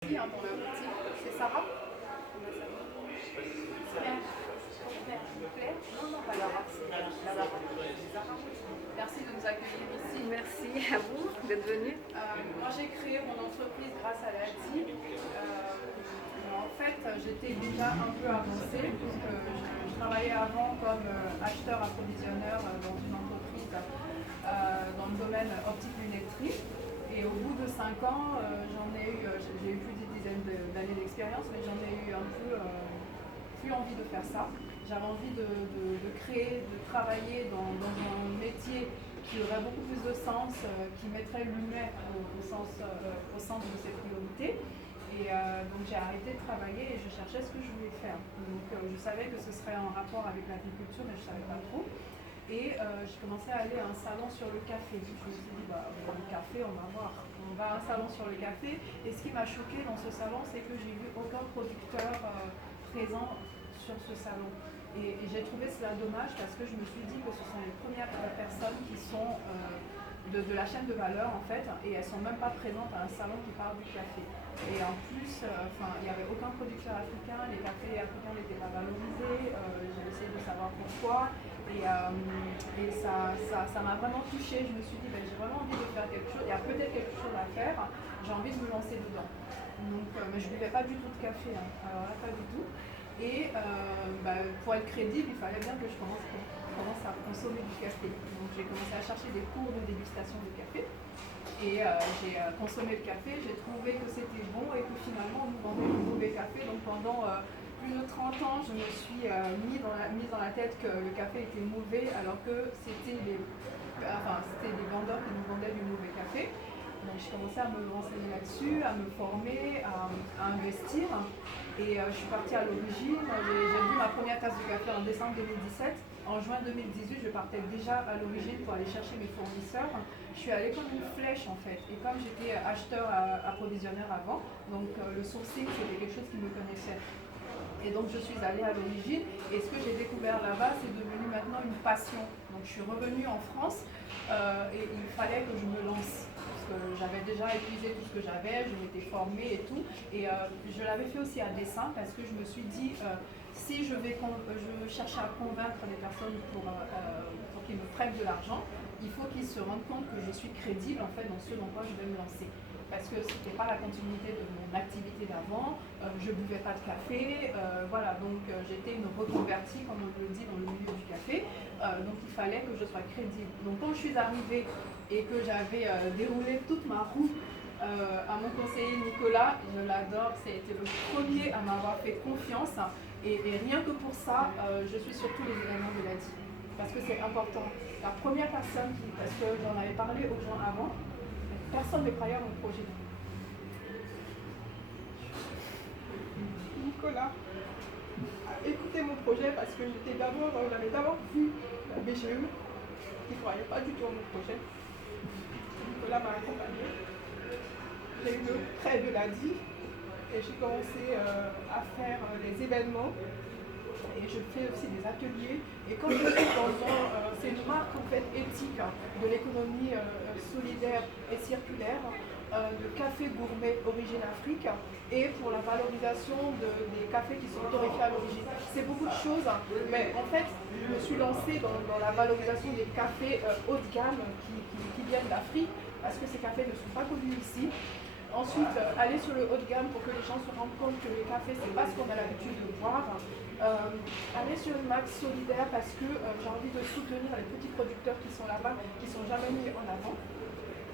Dans la boutique. C'est Sarah? Claire. Claire? Non, non, pas Lara. C'est Zara. Merci de nous accueillir ici. Merci à vous d'être venu. Moi, j'ai créé mon entreprise grâce à l'ADI. En fait, j'étais déjà un peu avancée puisque je travaillais avant comme acheteur-approvisionneur dans une entreprise dans le domaine optique-lunetterie. Et au bout de 5 ans, j'ai eu plus d'une dizaine d'années d'expérience, mais j'en ai eu un peu plus envie de faire ça. J'avais envie de créer, de travailler dans un métier qui aurait beaucoup plus de sens, qui mettrait l'humain au centre de ses priorités. Et donc j'ai arrêté de travailler et je cherchais ce que je voulais faire. Donc je savais que ce serait en rapport avec l'agriculture, mais je ne savais pas trop. Et j'ai commencé à aller à un salon sur le café. Je me suis dit, le café, on va voir. On va à un salon sur le café. Et ce qui m'a choqué dans ce salon, c'est que j'ai vu aucun producteur présent sur ce salon. Et j'ai trouvé cela dommage parce que je me suis dit que ce sont les premières personnes qui sont de la chaîne de valeur en fait, et elles ne sont même pas présentes à un salon qui parle du café. Et en plus, il n'y avait aucun producteur africain, les cafés africains n'étaient pas valorisés, j'ai essayé de savoir pourquoi. Et ça m'a vraiment touchée. Je me suis dit, j'ai vraiment envie de faire quelque chose. Il y a peut-être quelque chose à faire. J'ai envie de me lancer dedans. Donc, mais je ne buvais pas du tout de café. Alors là, pas du tout. Et pour être crédible, il fallait bien que je commence à consommer du café. Donc, j'ai commencé à chercher des cours de dégustation de café. Et j'ai consommé le café. J'ai trouvé que c'était bon et que finalement, on nous vendait du mauvais café. Donc, pendant plus de 30 ans, je me suis mise dans la tête que le café était mauvais alors que c'était les vendeurs qui nous vendaient du mauvais café. Donc j'ai commencé à me renseigner là-dessus, à me former, à investir. Et je suis partie à l'origine. J'ai bu ma première tasse de café en décembre 2017. En juin 2018, je partais déjà à l'origine pour aller chercher mes fournisseurs. Je suis allée comme une flèche en fait. Et comme j'étais acheteur approvisionneur avant, donc le sourcing c'était quelque chose qui me connaissait. Et donc je suis allée à l'origine et ce que j'ai découvert là-bas c'est devenu maintenant une passion. Donc je suis revenue en France et il fallait que je me lance parce que j'avais déjà épuisé tout ce que j'avais, je m'étais formée et tout. Et je l'avais fait aussi à dessein parce que je me suis dit si je cherche à convaincre les personnes pour qu'ils me prêtent de l'argent, il faut qu'ils se rendent compte que je suis crédible en fait dans ce dans quoi je vais me lancer. Parce que ce n'était pas la continuité de mon activité d'avant, je ne buvais pas de café, voilà, donc j'étais une reconvertie, comme on le dit, dans le milieu du café, donc il fallait que je sois crédible. Donc quand je suis arrivée et que j'avais déroulé toute ma roue à mon conseiller Nicolas, je l'adore, c'était le premier à m'avoir fait confiance, et rien que pour ça, je suis sur tous les événements de l'ADI, parce que c'est important. La première personne parce que j'en avais parlé aux gens avant, personne ne croyait à mon projet. Nicolas a écouté mon projet parce que on avait d'abord vu la BGE qui ne croyait pas du tout à mon projet. Nicolas m'a accompagné. J'ai eu le prêt de l'ADI et j'ai commencé à faire les événements. Et je fais aussi des ateliers. Et quand je suis c'est une marque en fait éthique de l'économie solidaire et circulaire, de café gourmet origine Afrique et pour la valorisation des cafés qui sont torréfiés à l'origine. C'est beaucoup de choses, mais en fait, je me suis lancée dans la valorisation des cafés haut de gamme qui viennent d'Afrique parce que ces cafés ne sont pas connus ici. Ensuite, aller sur le haut de gamme pour que les gens se rendent compte que les cafés, c'est pas ce qu'on a l'habitude de boire. Aller sur une marque solidaire parce que j'ai envie de soutenir les petits producteurs qui sont là-bas, qui ne sont jamais mis en avant.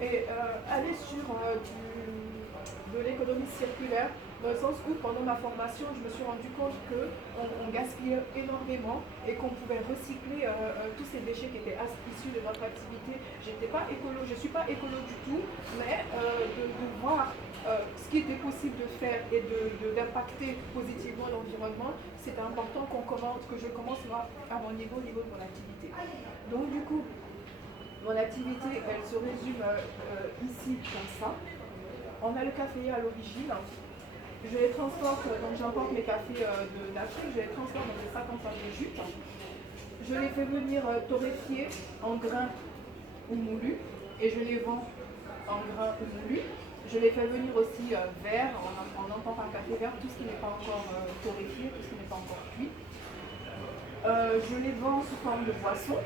Et aller sur de l'économie circulaire, dans le sens où pendant ma formation, je me suis rendu compte qu'on gaspillait énormément et qu'on pouvait recycler tous ces déchets qui étaient issus de notre activité. Je ne suis pas écolo du tout, mais de voir ce qui était possible de faire et d'impacter positivement l'environnement, c'est important que je commence moi, à mon niveau de mon activité. Donc du coup, mon activité, elle se résume ici comme ça. On a le café à l'origine. Je les transporte, donc j'importe mes cafés d'Afrique, je les transporte dans des sacs en sac de jute. Je les fais venir torréfier en grains ou moulus et je les vends en grains ou moulus. Je les fais venir aussi vert, on entend par café vert tout ce qui n'est pas encore torréfié, tout ce qui n'est pas encore cuit. Je les vends sous forme de boisson.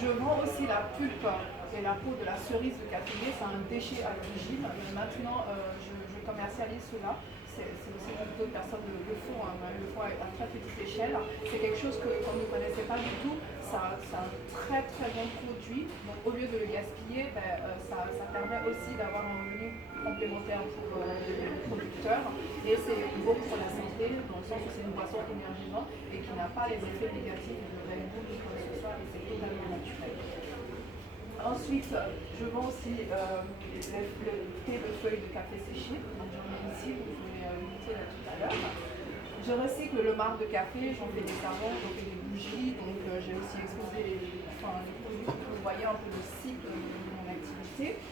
Je vends aussi la pulpe et la peau de la cerise de caféier, c'est un déchet à l'origine. Maintenant, je commercialise cela. C'est aussi d'autres personnes le font, le font à très petite échelle. C'est quelque chose qu'on ne connaissait pas du tout. C'est un très très bon produit. Donc au lieu de le gaspiller, ça permet aussi d'avoir un revenu complémentaire pour les producteurs. Et c'est bon pour la santé, dans le sens où c'est une boisson énergisante et qui n'a pas les effets négatifs de Red Bull ou quoi que ce soit, et c'est totalement naturel. Ensuite, je vends aussi le thé de feuilles de café séché. Donc j'en ai ici, vous pouvez goûter là tout à l'heure. Je recycle le marc de café, j'en fais des savons, j'en fais des bougies. Donc j'ai aussi exposé les produits pour que vous voyez un peu le cycle de mon activité.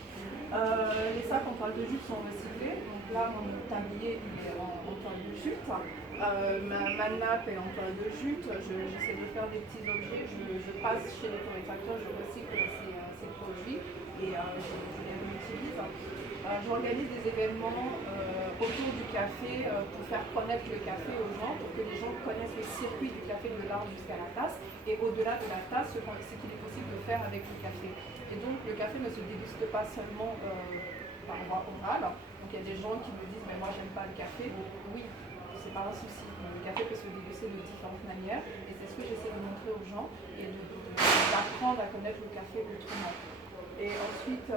Les sacs en toile de jute sont recyclés. Donc là, mon tablier il est en toile de jute. Ma nappe est en toile de jute. J'essaie de faire des petits objets. Je passe chez les torréfacteurs, je recycle ces produits et je les réutilise. J'organise des événements autour du café pour faire connaître le café aux gens, pour que les gens connaissent le circuit du café de l'arbre jusqu'à la tasse et au-delà de la tasse, ce qu'il est possible de faire avec le café. Et donc le café ne se déguste pas seulement par voie orale. Donc il y a des gens qui me disent mais moi j'aime pas le café. Oui, c'est pas un souci. Le café peut se déguster de différentes manières et c'est ce que j'essaie de montrer aux gens et d'apprendre à connaître le café autrement. Et ensuite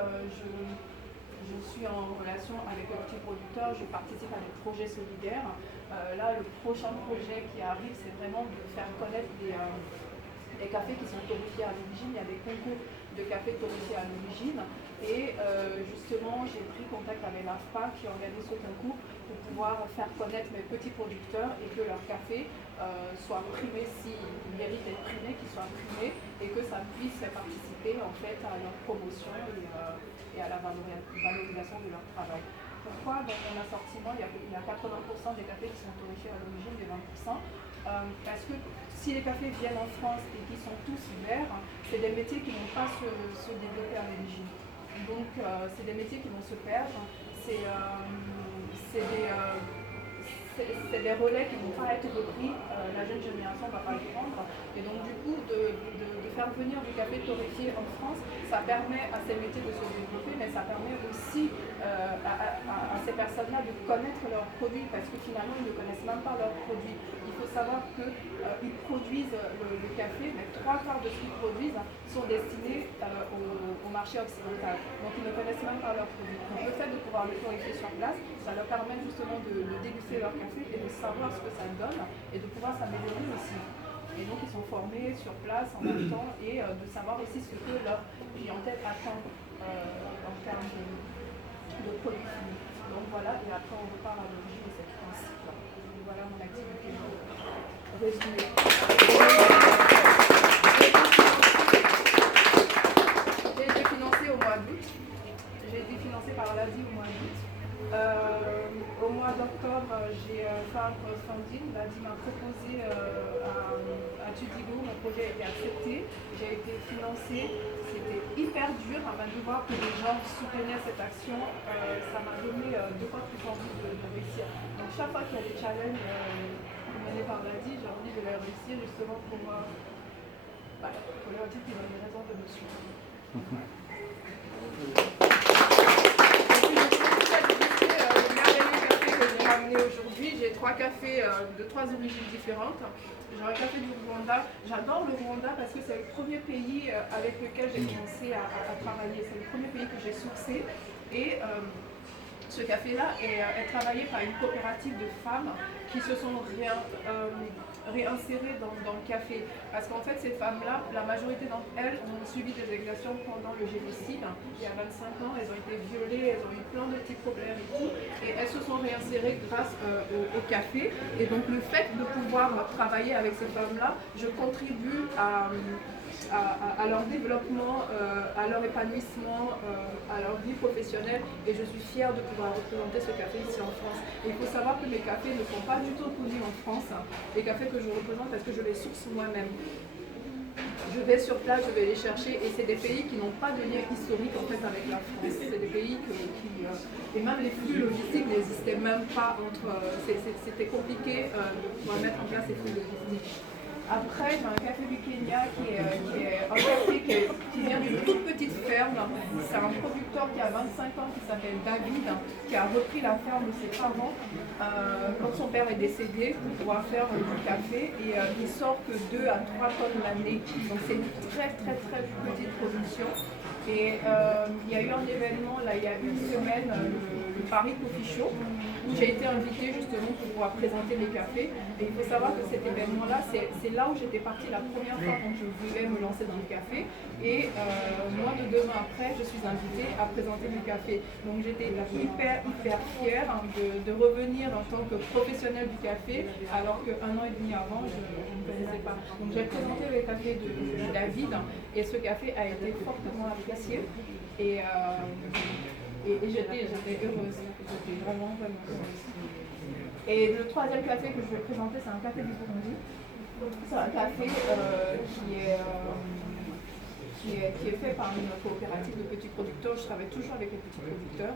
je suis en relation avec le petit producteur, je participe à des projets solidaires. Là, le prochain projet qui arrive, c'est vraiment de faire connaître les cafés qui sont torréfiés à l'origine. Il y a des concours de café torréfiés à l'origine. Et justement, j'ai pris contact avec l'AFPA qui organise ce concours pour pouvoir faire connaître mes petits producteurs et que leur café soit primé s'il mérite d'être primé, qu'il soit primé et que ça puisse participer en fait à leur promotion et à la valorisation de leur travail. Pourquoi dans mon assortiment il y a 80% des cafés qui sont torréfiés à l'origine, des 20%, parce que si les cafés viennent en France et qui sont tous verts, c'est des métiers qui ne vont pas se développer à l'origine. Donc c'est des métiers qui vont se perdre, c'est des relais qui ne vont pas être repris, la jeune génération ne va pas le prendre. Et donc du coup, de faire venir du café torréfié en France, ça permet à ces métiers de se développer, mais ça permet aussi à ces personnes-là de connaître leurs produits, parce que finalement, ils ne connaissent même pas leurs produits. Il faut savoir qu'ils produisent le café, mais 3/4 de ce qu'ils produisent sont destinés au marché occidental. Donc ils ne connaissent même pas leurs produits. Donc le fait de pouvoir le torréfier sur place, ça leur permet justement de déguster leur café et de savoir ce que ça donne et de pouvoir s'améliorer aussi. Et donc ils sont formés sur place en même temps et de savoir aussi ce que leur clientèle attend en termes de produits finis. Donc voilà, et après on repart à l'origine de cette principe. Donc voilà mon activité résumée. J'ai été financée au mois d'août. J'ai été financée par l'Asie au mois d'août. Au mois d'octobre, j'ai fait un crowdfunding. L'Asie m'a proposé à Tudigo, mon projet a été accepté. J'ai été financée. C'était hyper dur de voir que les gens soutenaient cette action. Ça m'a donné deux fois plus envie de réussir. Donc chaque fois qu'il y a des challenges menés par l'Asie, j'ai envie de les réussir justement pour leur dire qu'ils ont une raison de me suivre. Aujourd'hui, j'ai 3 cafés de 3 origines différentes. J'ai un café du Rwanda. J'adore le Rwanda parce que c'est le premier pays avec lequel j'ai commencé à travailler. C'est le premier pays que j'ai sourcé. Et ce café-là est travaillé par une coopérative de femmes qui se sont réinsérées dans le café. Parce qu'en fait, ces femmes-là, la majorité d'entre elles ont subi des exactions pendant le génocide. Il y a 25 ans, elles ont été violées, elles ont eu plein de petits problèmes et tout. Et elles se sont réinsérées grâce au café. Et donc le fait de pouvoir travailler avec ces femmes-là, je contribue à leur développement, à leur épanouissement, à leur vie professionnelle, et je suis fière de pouvoir représenter ce café ici en France. Et il faut savoir que mes cafés ne sont pas du tout connus en France, les cafés que je représente parce que je les source moi-même. je vais sur place, je vais les chercher, et c'est des pays qui n'ont pas de lien historique en fait avec la France. C'est des pays et même les flux logistiques n'existaient même pas entre. C'était compliqué pour mettre en place ces flux logistiques. Après, j'ai un café du Kenya qui est un café qui vient d'une toute petite ferme. C'est un producteur qui a 25 ans qui s'appelle David, qui a repris la ferme de ses parents quand son père est décédé pour pouvoir faire du café. Et il sort que 2 à 3 tonnes l'année. Donc c'est une très très très petite production. Et il y a eu un événement là il y a une semaine, le Paris Coffee Show, où j'ai été invitée justement pour pouvoir présenter mes cafés. Et il faut savoir que cet événement-là, c'est là où j'étais partie la première fois quand je voulais me lancer dans le café. Et moins de 2 ans après, je suis invitée à présenter mes cafés. Donc j'étais hyper fière de revenir en tant que professionnelle du café, alors qu'un an et demi avant, je ne connaissais pas. Donc j'ai présenté le café de David, et ce café a été fortement apprécié. Et j'étais heureuse, j'étais vraiment heureuse. Et le troisième café que je vais présenter, c'est un café du Burundi. C'est un café qui est fait par une coopérative de petits producteurs. Je travaille toujours avec les petits producteurs.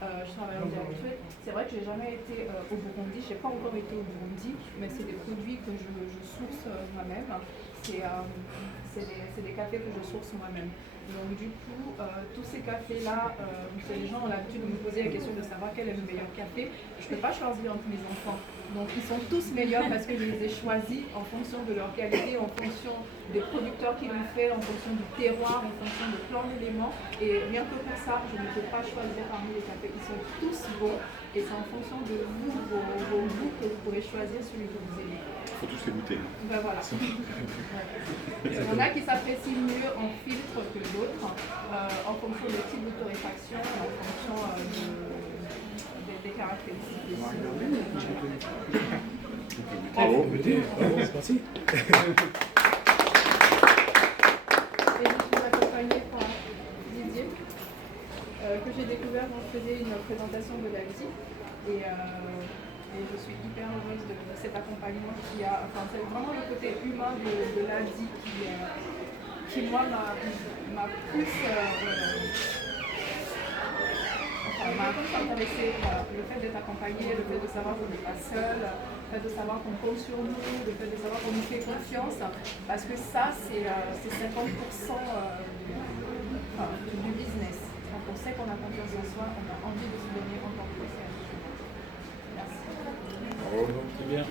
Je travaille en direct. C'est vrai que je n'ai jamais été au Burundi, je n'ai pas encore été au Burundi, mais c'est des produits que je source moi-même. C'est des cafés que je source moi-même. Donc du coup, tous ces cafés-là, les gens ont l'habitude de me poser la question de savoir quel est le meilleur café. Je ne peux pas choisir entre mes enfants. Donc ils sont tous meilleurs parce que je les ai choisis en fonction de leur qualité, en fonction des producteurs qui l'ont fait, en fonction du terroir, en fonction de plein d'éléments. Et rien que pour ça, je ne peux pas choisir parmi les cafés. Ils sont tous bons et c'est en fonction de vous, vos goûts, que vous pourrez choisir celui que vous aimez. Il faut tous les goûter. Ben voilà. Il y en a qui s'apprécient mieux en filtre que d'autres, en fonction du type de torréfaction, en fonction des caractéristiques. Bravo. C'est parti. Et je suis accompagnée par Didier, que j'ai découvert quand je faisais une présentation de l'ALSI. Et je suis hyper heureuse de cet accompagnement c'est vraiment le côté humain de l'ALSI qui moi m'a plus intéressée. Le fait d'être accompagnée, le fait de savoir qu'on n'est pas seul, le fait de savoir qu'on compte sur nous, le fait de savoir qu'on nous fait confiance, parce que ça c'est 50% du business. Quand on sait qu'on a confiance en soi, on a envie de se donner encore plus. Merci. Bravo. C'est bien.